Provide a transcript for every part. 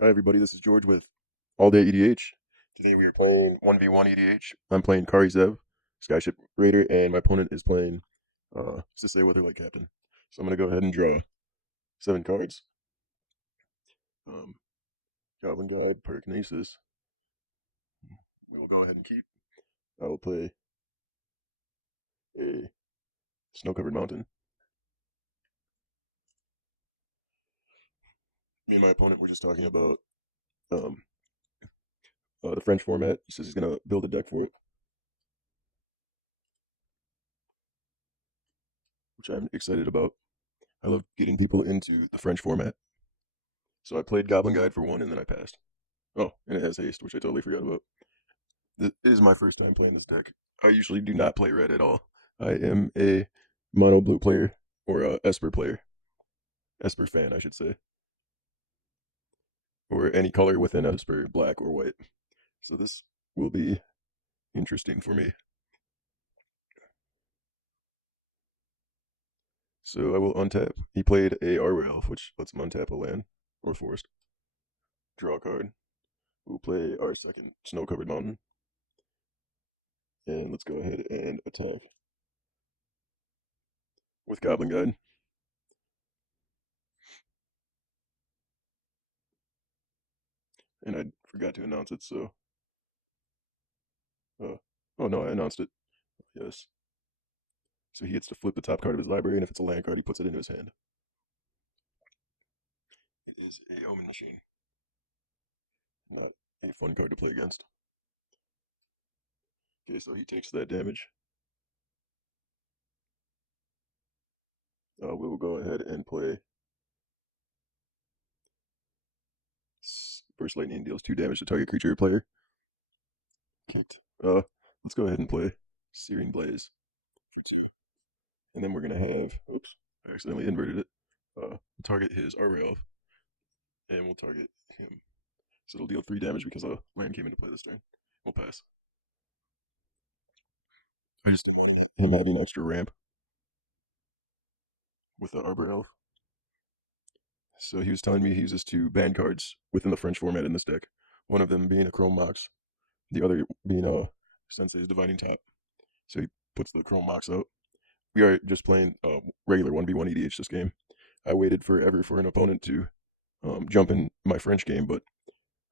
Hi everybody, this is George with All Day EDH. Today we are playing 1v1 EDH. I'm playing Kari Zev, Skyship Raider, and my opponent is playing Sisay Weatherlight Captain. So I'm going to go ahead and draw 7 cards. Um, Goblin Guide, Pyrokinesis. We will go ahead and keep. I will play a Snow-Covered Mountain. Me and my opponent were just talking about um, the French format. He says he's going to build a deck for it, which I'm excited about. I love getting people into the French format. So I played Goblin Guide for 1 and then I passed. Oh, and it has haste, which I totally forgot about. This is my first time playing this deck. I usually do not play red at all. I am a mono blue player, or a Esper player. Esper fan, I should say. Or any color within Esper, black or white. So this will be interesting for me. So I will untap. He played a Arbor Elf, which lets him untap a land or forest. Draw a card. We'll play our second Snow-Covered Mountain. And let's go ahead and attack with Goblin Guide. And I forgot to announce it, so... oh no, I announced it. Yes. So he gets to flip the top card of his library, and if it's a land card, he puts it into his hand. It is a Omen Machine. Not a fun card to play against. Okay, so he takes that damage. We will go ahead and play Burst Lightning, deals 2 damage to target creature or player. Kicked. Let's go ahead and play Searing Blaze for 2. And then we're going to have, oops, I accidentally inverted it. Target his Arbor Elf, and we'll target him. So it'll deal 3 damage because a land came into play this turn. We'll pass. I just him having extra ramp with the Arbor Elf. So he was telling me he uses 2 ban cards within the French format in this deck. One of them being a Chrome Mox, the other being a Sensei's Dividing Top. So he puts the Chrome Mox out. We are just playing regular 1v1 EDH this game. I waited forever for an opponent to jump in my French game, but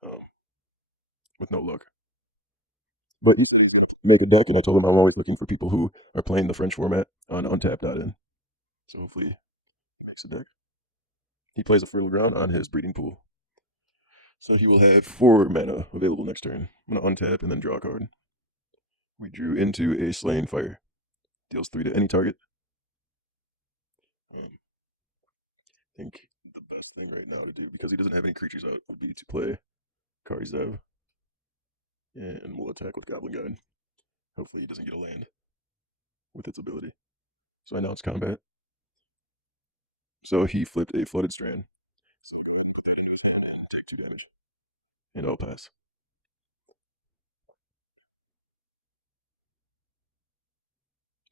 um, with no luck. But he said he's going to make a deck, and I told him I'm always looking for people who are playing the French format on untap.in. So hopefully he makes a deck. He plays a Fertile Ground on his breeding pool. So he will have 4 mana available next turn. I'm going to untap and then draw a card. We drew into a Slaying Fire. Deals 3 to any target. I think the best thing right now to do, because he doesn't have any creatures out, would be to play Kari Zev. And we'll attack with Goblin Guide. Hopefully he doesn't get a land with its ability. So I know it's combat. So he flipped a Flooded Strand. So I can put that into his hand and take 2 damage. And I'll pass.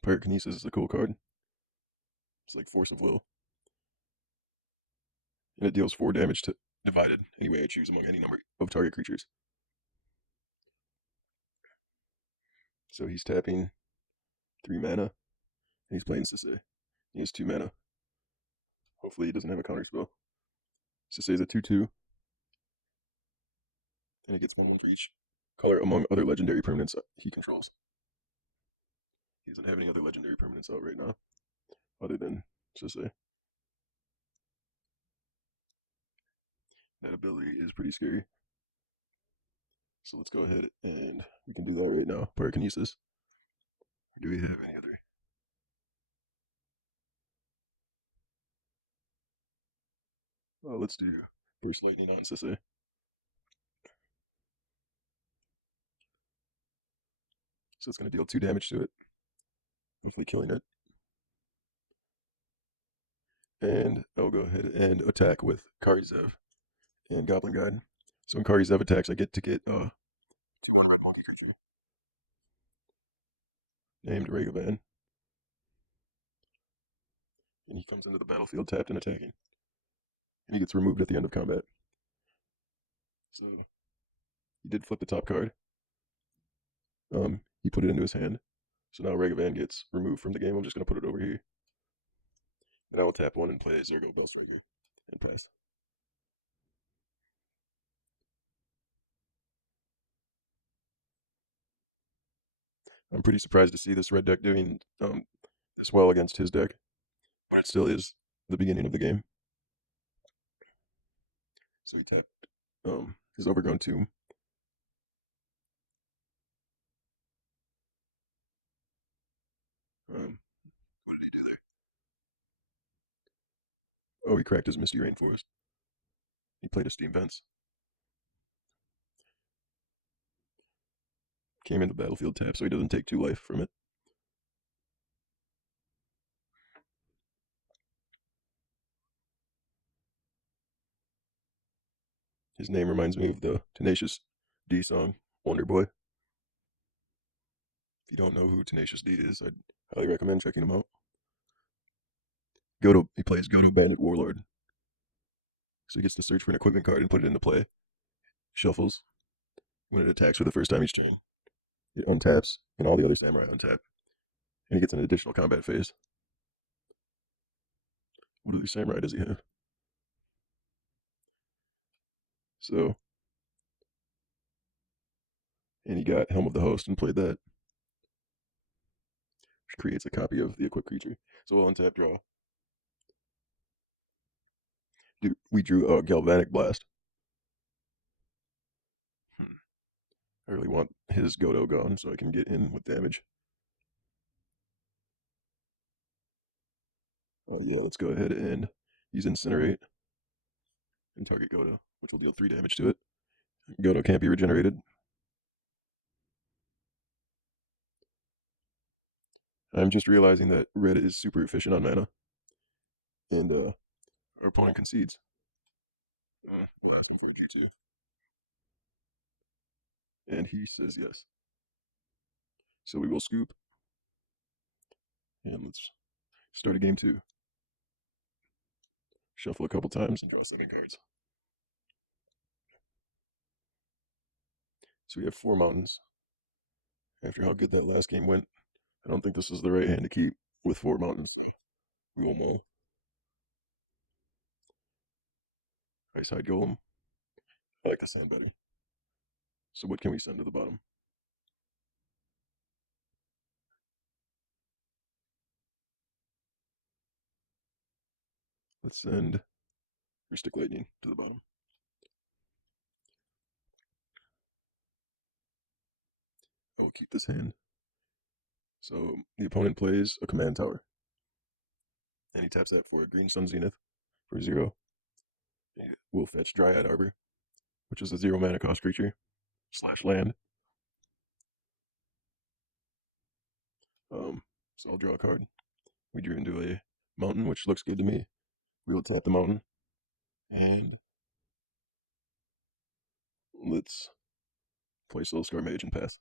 Pyrokinesis is a cool card. It's like Force of Will. And it deals 4 damage to divided any way I choose among any number of target creatures. So he's tapping 3 mana, and he's playing Sisay. He has 2 mana. Hopefully he doesn't have a counter spell. Sisay is a 2/2, and it gets 1 for each color among other legendary permanents he controls. He doesn't have any other legendary permanents out right now, other than Sisay. That ability is pretty scary. So let's go ahead and we can do that right now. Pyrokinesis. Do we have any other? Let's do Burst Lightning on Sisay. So it's going to deal 2 damage to it, hopefully killing it. And I'll go ahead and attack with Kari Zev and Goblin Guide. So when Kari Zev attacks, I get to get 2 red monkey creature named Ragavan. And he comes into the battlefield tapped and attacking. And he gets removed at the end of combat. So he did flip the top card. He put it into his hand. So now Ragavan gets removed from the game. I'm just going to put it over here. And I will tap one and play Zergo Bellstriker and pass. I'm pretty surprised to see this red deck doing this well against his deck, but it still is the beginning of the game. So he tapped his Overgrown Tomb. What did he do there? Oh, he cracked his Misty Rainforest. He played a Steam Vents. Came into battlefield tap, so he doesn't take 2 life from it. His name reminds me of the Tenacious D song, Wonder Boy. If you don't know who Tenacious D is, I'd highly recommend checking him out. He plays Godo Bandit Warlord. So he gets to search for an equipment card and put it into play. Shuffles. When it attacks for the first time each turn, it untaps, and all the other samurai untap. And he gets an additional combat phase. What other samurai does he have? So, and he got Helm of the Host and played that, which creates a copy of the equipped creature. So we'll untap, draw. We drew a Galvanic Blast. I really want his Godo gone so I can get in with damage. Oh yeah, let's go ahead and use Incinerate and target Godo, which will deal 3 damage to it. Godo can't be regenerated. I'm just realizing that red is super efficient on mana, and our opponent concedes. I'm asking for a G2. And he says yes. So we will scoop, and let's start a game 2. Shuffle a couple times and draw 7 cards. So we have 4 mountains. After how good that last game went, I don't think this is the right hand to keep with 4 mountains. We will mull. Icehide Golem. I like the sand better. So what can we send to the bottom? Let's send Mystic Lightning to the bottom. I will keep this hand. So the opponent plays a command tower. And he taps that for a green Sun Zenith for 0. We'll fetch Dryad Arbor, which is a 0 mana cost creature, / land. So I'll draw a card. We drew into a mountain, which looks good to me. We will tap the mountain, and let's play Soulscar Mage and pass.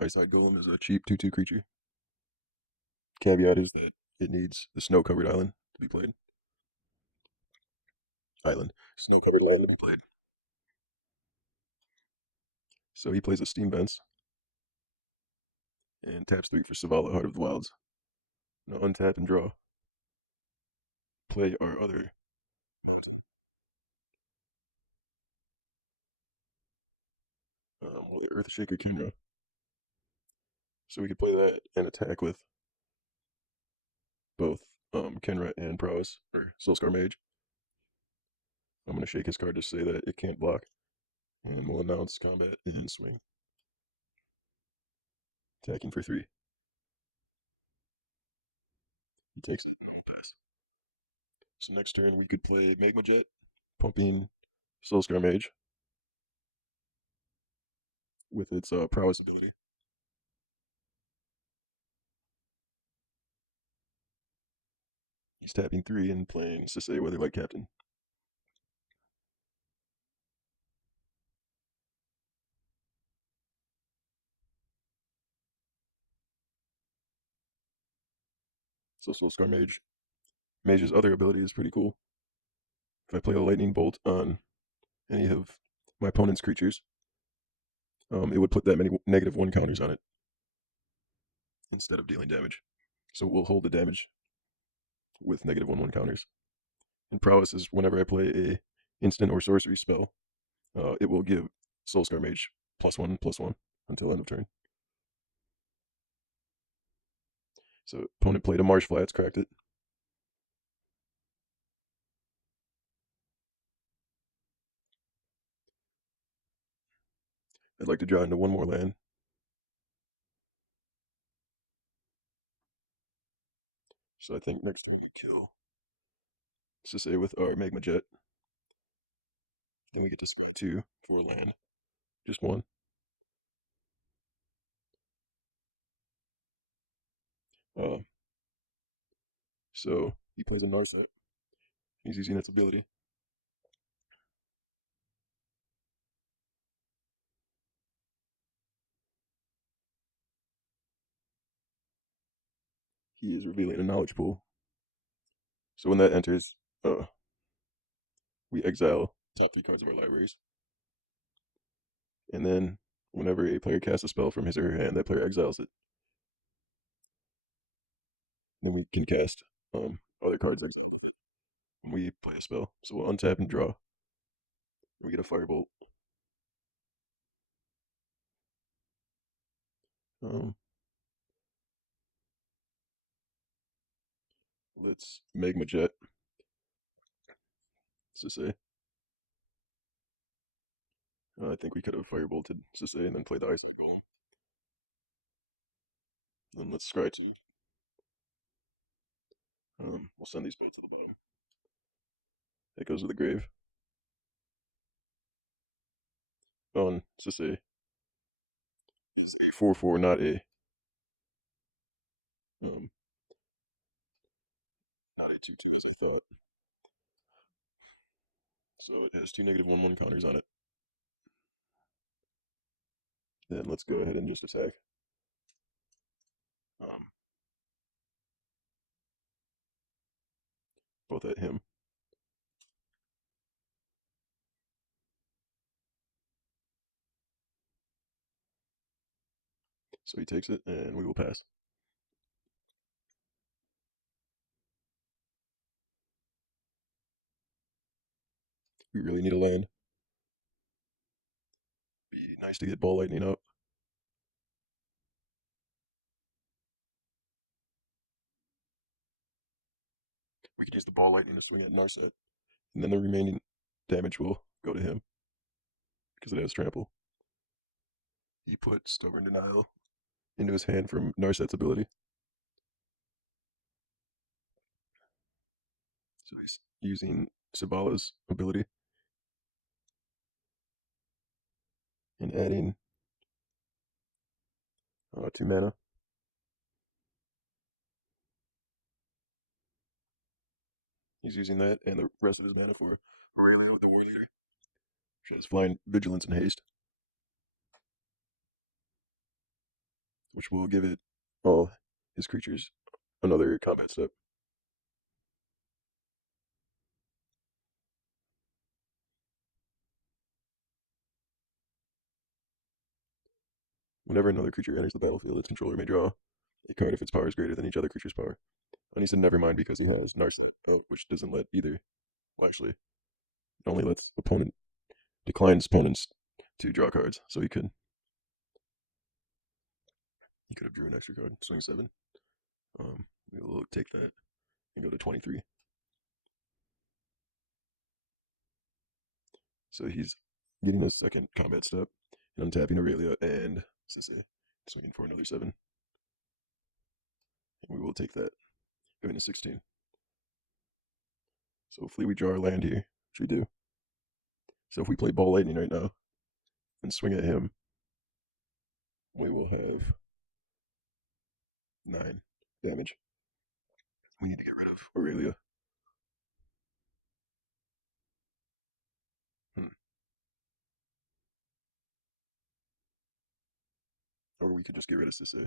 Icehide Golem is a cheap 2/2 creature. Caveat is that it needs the snow-covered island to be played. Snow-covered land to be played. So he plays a Steam Vents and taps 3 for Savala, Heart of the Wilds. Now untap and draw. Play our other the Earthshaker Khenra. So we could play that and attack with both Khenra and Prowess, or Soulscar Mage. I'm going to shake his card to say that it can't block. And we'll announce combat and swing. Attacking for 3. He takes it and I'll pass. So next turn we could play Magma Jet, pumping Soulscar Mage with its Prowess ability. He's tapping 3 and playing Sisay, Weatherlight Captain. So Soulscar Mage's other ability is pretty cool. If I play a lightning bolt on any of my opponent's creatures, it would put that many -1 counters on it instead of dealing damage. So we'll hold the damage with -1/1 counters. And prowess is whenever I play a instant or sorcery spell, it will give Soulscar Mage +1/+1 until end of turn. So opponent played a Marsh Flats, cracked it. I'd like to draw into one more land. So I think next time we kill Sisay with our Magma Jet, then we get to select 2 for a land. Just one. Uh, so he plays a Narset. He's using its ability. He is revealing a knowledge pool. So when that enters, we exile top 3 cards of our libraries. And then whenever a player casts a spell from his or her hand, that player exiles it. Then we can cast other cards when we play a spell. So we'll untap and draw. We get a Firebolt. Um, let's Magma Jet. Sisay. I think we could have Firebolted Sisay and then played the Icehide Golem. Then let's scry 2. We'll send these back to the bottom. That goes to the grave. On Sisay is a 4/4, not a um, not a 2/2 as I thought. So it has 2 -1/1 counters on it. Then let's go ahead and just attack. Um, both at him. So he takes it, and we will pass. We really need a land. Be nice to get Ball Lightning up. We could use the Ball Lightning to swing at Narset, and then the remaining damage will go to him because it has trample. He put Stubborn Denial into his hand from Narset's ability. So he's using Sabala's ability and adding 2 mana. He's using that and the rest of his mana for Aurelia, the War Leader, which has Flying, Vigilance, and Haste, which will give it all his creatures another combat step. Whenever another creature enters the battlefield, its controller may draw a card if its power is greater than each other creature's power. And he said never mind because he has Narset out, which doesn't let either. Well, actually, it only lets declines opponents to draw cards. So he could have drew an extra card, swing 7. We will take that and go to 23. So he's getting a second combat step, and untapping Aurelia and Sisay, swinging for another 7. And we will take that, going to 16. So hopefully we draw our land here, which we do. So if we play Ball Lightning right now and swing at him, we will have 9 damage. We need to get rid of Aurelia. Hmm. Or we could just get rid of Sisay.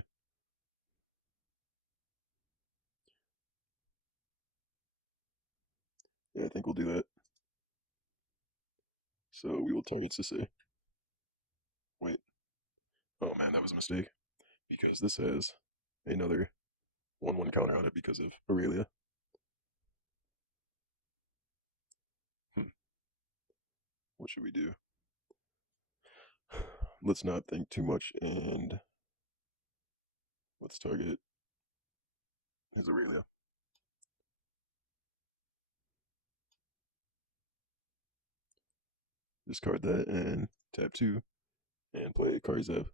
Yeah, I think we'll do that. So we will target Sisay. Wait. Oh man, that was a mistake. Because this has another 1/1 counter on it because of Aurelia. What should we do? Let's not think too much and let's target his Aurelia. Discard that and tap 2 and play Kari Zev.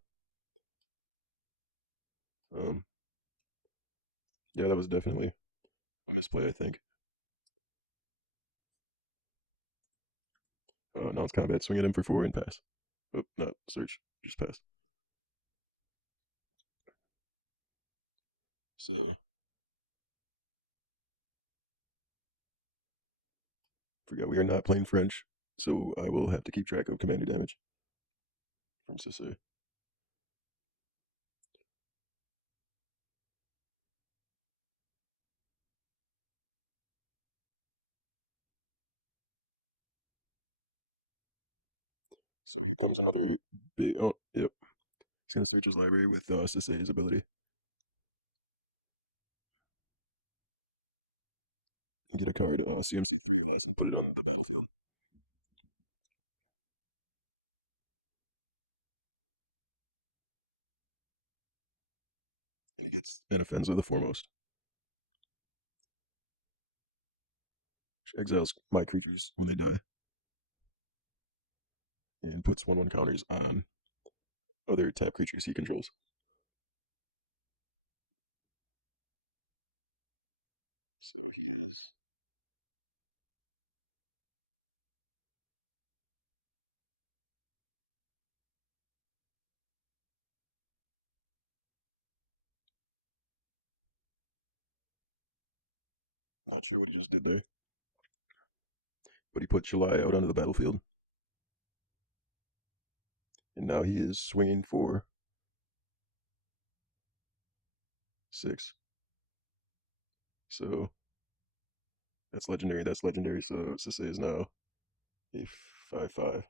Yeah, that was definitely a misplay, I think. Now it's combat. Swing at him for 4 and pass. Oh, not search, just pass. So, forgot we are not playing French, so I will have to keep track of commander damage from Sisay. So there's another big. Oh, yep. He's gonna search his library with Sisay's ability. And get a card, CMC3, and put it on the battlefield. And he gets an Offensive the Foremost. Which exiles my creatures when they die. And puts 1/1 counters on other tap creatures he controls. So he has not sure what he just did there. But he put July out onto the battlefield. And now he is swinging for 6. So that's legendary. That's legendary. So Sisay is now a 5/5.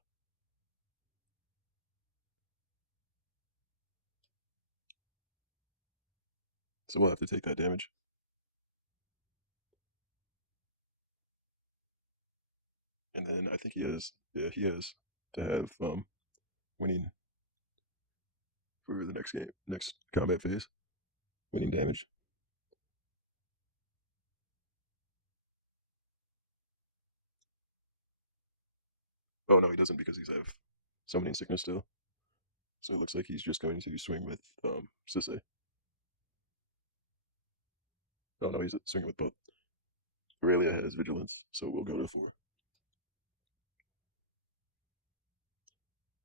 So we'll have to take that damage. And then I think he has, yeah, he has to have winning for the next game, next combat phase, winning damage. Oh no, he doesn't because he's have summoning sickness still. So it looks like he's just going to swing with Sisay. Oh no, he's swinging with both. Aurelia has vigilance, so we'll go to 4.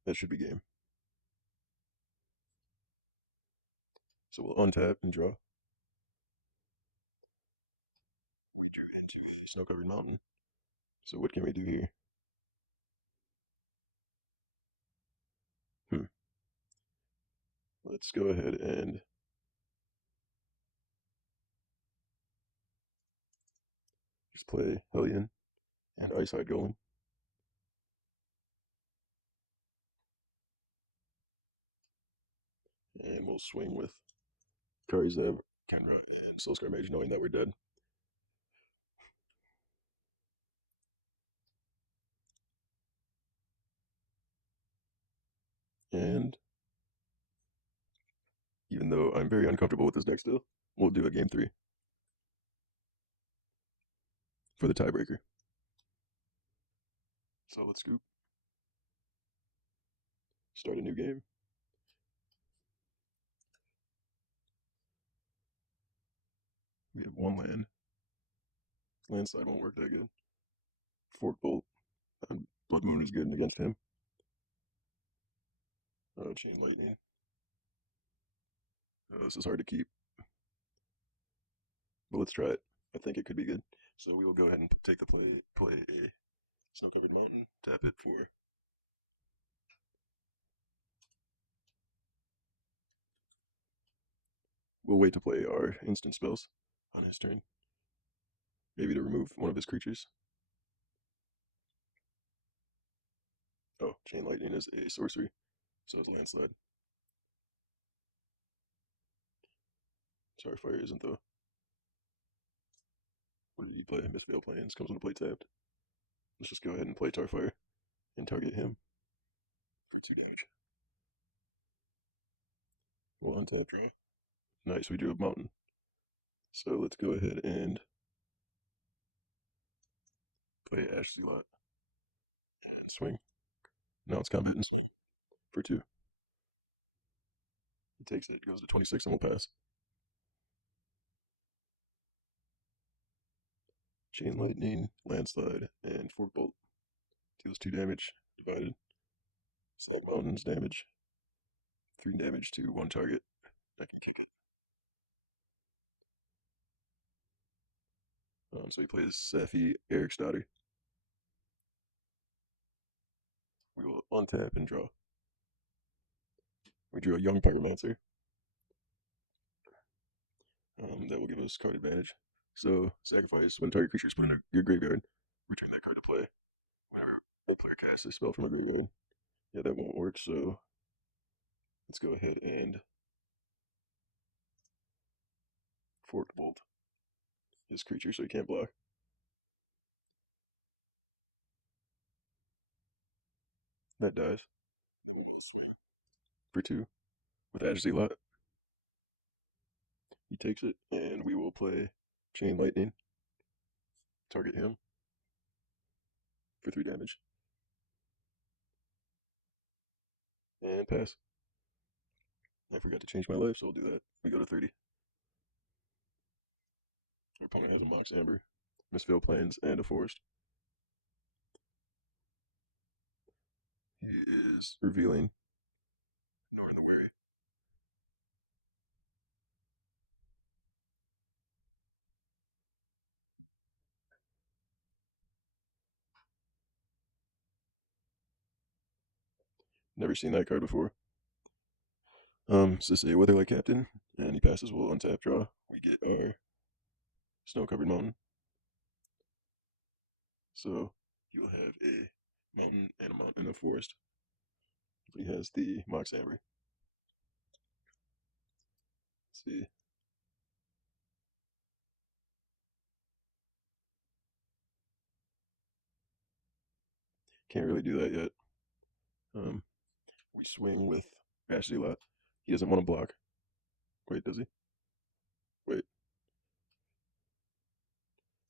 That should be game. So we'll untap and draw. We drew into a snow-covered mountain. So what can we do here? Hmm. Let's go ahead and just play Hellion and Icehide Golem. And we'll swing with Kari Zev, Khenra, and Soulscar Mage, knowing that we're dead. And even though I'm very uncomfortable with this deck still, we'll do a game 3 for the tiebreaker. So let's scoop. Start a new game. We have 1 land. Landslide won't work that good. Forkbolt and Blood Moon is good against him. Chain Lightning. This is hard to keep, but let's try it. I think it could be good. So we will go ahead and take the play a Snow-Covered Mountain, tap it for. We'll wait to play our instant spells on his turn. Maybe to remove one of his creatures. Oh, Chain Lightning is a sorcery, so it's Landslide. Starfire isn't though. What did you play? Mistveil Plains comes with a play tapped. Let's just go ahead and play Starfire and target him for 2 damage. We'll untap draw. Nice, we drew a mountain. So let's go ahead and play Ash Zealot and swing. Now it's combat and swing for 2. He takes it, goes to 26 and we'll pass. Chain Lightning, Landslide, and Firebolt. Deals 2 damage, divided. Slap Mountains damage. 3 damage to 1 target. I can kick it. So he plays Safi Eric's daughter. We will untap and draw. We drew a young Pyromancer. That will give us card advantage. So sacrifice when target creature is put in your graveyard. Return that card to play. Whenever a player casts a spell from a graveyard. Yeah, that won't work. So let's go ahead and Firebolt his creature so he can't block. That dies. For 2 with Ash Zealot. He takes it, and we will play Chain Lightning. Target him for 3 damage. And pass. I forgot to change my life, so I'll do that. We go to 30. Our opponent has a Mox Amber, Mistveil Plains, and a Forest. He is revealing Northern the Weary. Never seen that card before. Sisay Weatherlight Captain, and he passes. We'll untap draw. We get our snow-covered mountain. So he will have a mountain and a forest. He has the Mox Amber. Let's see. Can't really do that yet. We swing with Ash Zealot. He doesn't want to block. Wait, does he? Wait.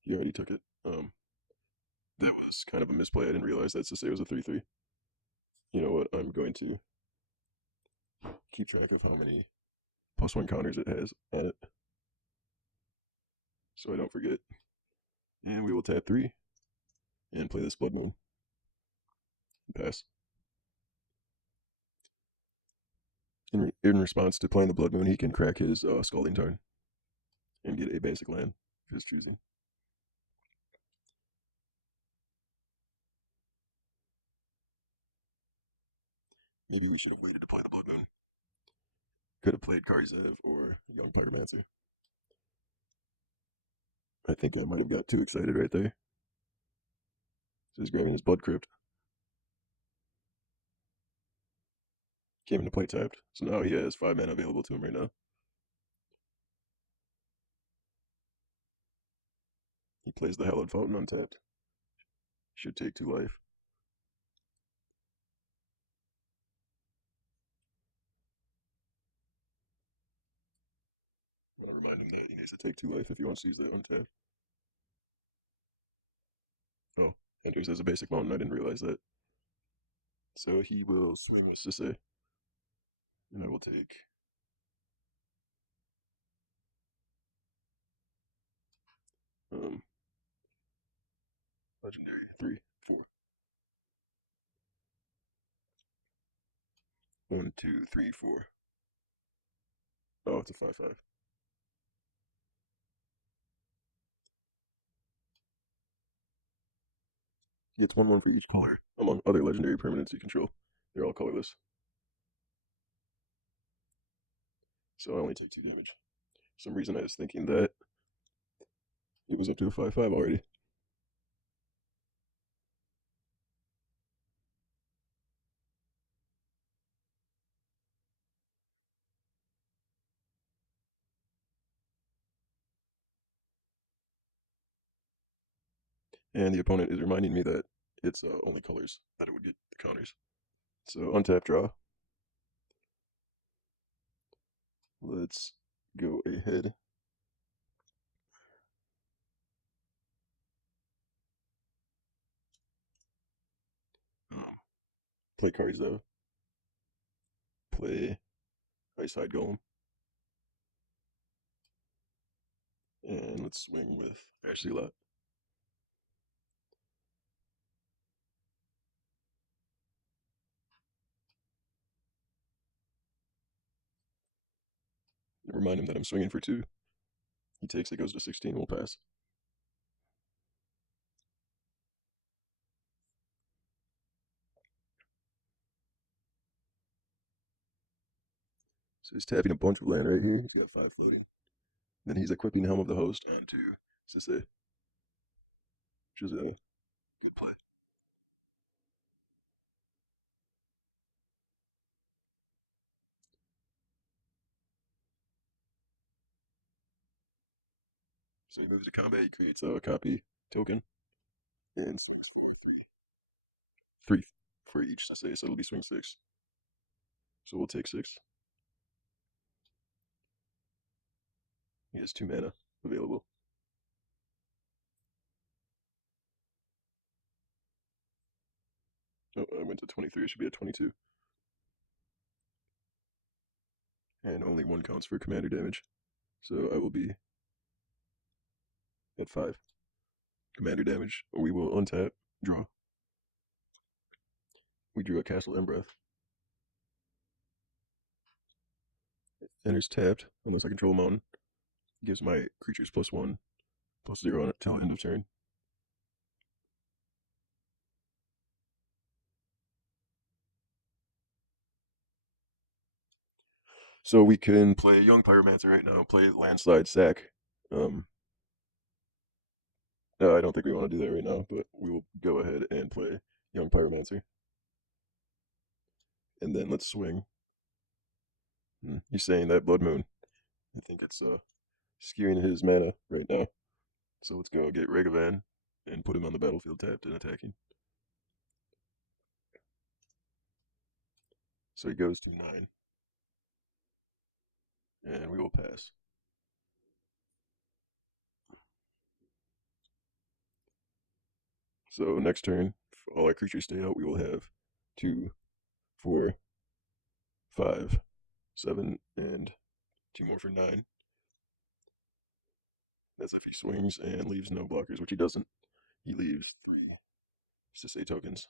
He already took it. That was kind of a misplay. I didn't realize that Sisay was a 3/3. You know what? I'm going to keep track of how many +1 counters it has at it, so I don't forget. And we will tap 3 and play this Blood Moon. Pass. In response to playing the Blood Moon, he can crack his Scalding Tarn and get a basic land of his choosing. Maybe we should have waited to play the Blood Moon. Could have played Kari Zev or Young Pyromancer. I think I might have got too excited right there. So he's grabbing his Blood Crypt. Came into play tapped, so now he has 5 mana available to him right now. He plays the Hallowed Fountain untapped. Should take 2 life. I want to remind him that he needs to take 2 life if he wants to use that untapped. Oh, enters as a basic mountain. I didn't realize that. So he will swing with Sisay. And I will take legendary 3, 4. 1, 2, 3, 4. Oh, it's a 5/5. He gets 1/1 for each color among other legendary permanents you control. They're all colorless. So I only take 2 damage. For some reason I was thinking that it was up to a 5/5 already. And the opponent is reminding me that it's only colors that it would get the counters. So untap, draw. Let's go ahead. Play Kari Zev. Play Icehide Golem. And let's swing with Ash Zealot. Remind him that I'm swinging for 2. He takes it, goes to 16, we'll pass. So he's tapping a bunch of land right here. He's got 5 floating. Then he's equipping Helm of the Host onto Sisay, which is a good play. So he moves to combat, he creates a copy token, and three for each Sisay, so it'll be swing 6. So we'll take 6. He has 2 mana available. Oh, I went to 23, it should be at 22. And only 1 counts for commander damage. So I will be at 5 commander damage. We will untap, draw. We drew a Castle Embereth. Enters tapped, unless I control a mountain. Gives my creatures +1, +0 on it till end of turn. So we can play Young Pyromancer right now, play Landslide Sack. No, I don't think we want to do that right now, but we will go ahead and play Young Pyromancer. And then let's swing. He's saying that Blood Moon. I think it's skewing his mana right now. So let's go get Ragavan and put him on the battlefield tapped and attacking. So he goes to 9. And we will pass. So next turn, if all our creatures stay out, we will have 2, 4, 5, 7, and 2 more for 9. That's if he swings and leaves no blockers, which he doesn't. He leaves 3 Sisay tokens.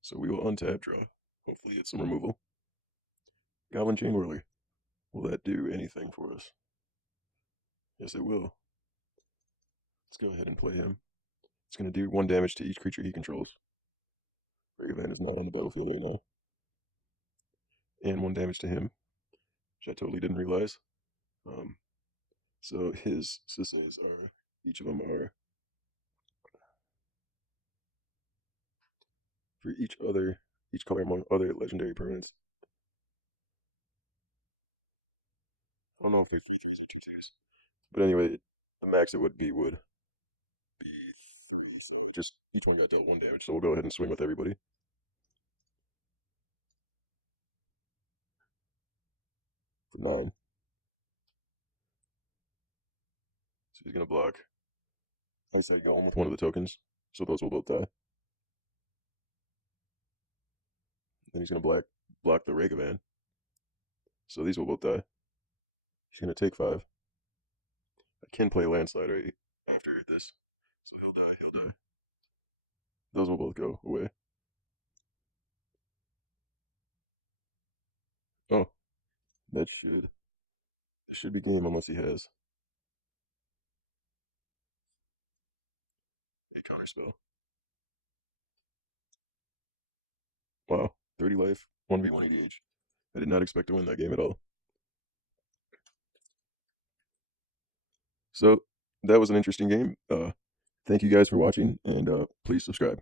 So we will untap, draw. Hopefully it's some removal. Goblin Chainwhirler. Will that do anything for us? Yes, it will. Let's go ahead and play him. It's going to do 1 damage to each creature he controls. Ragavan is not on the battlefield right now. And 1 damage to him, which I totally didn't realize. So his Sisays are, each of them are, for each color among other legendary permanents. I don't know if there's 2s or 2s. But anyway, the max it would be 3, 4. Just each one got dealt 1 damage, so we'll go ahead and swing with everybody. For 9. So he's going to block Icehide Golem with 1 of the tokens, so those will both die. Then he's going to block the Ragavan, so these will both die. He's going to take 5. I can play Landslide right after this, so he'll die. Those will both go away. Oh, that should be game unless he has a counter spell. Wow, 30 life, 1v1 EDH. I did not expect to win that game at all. So that was an interesting game. Thank you guys for watching, and please subscribe.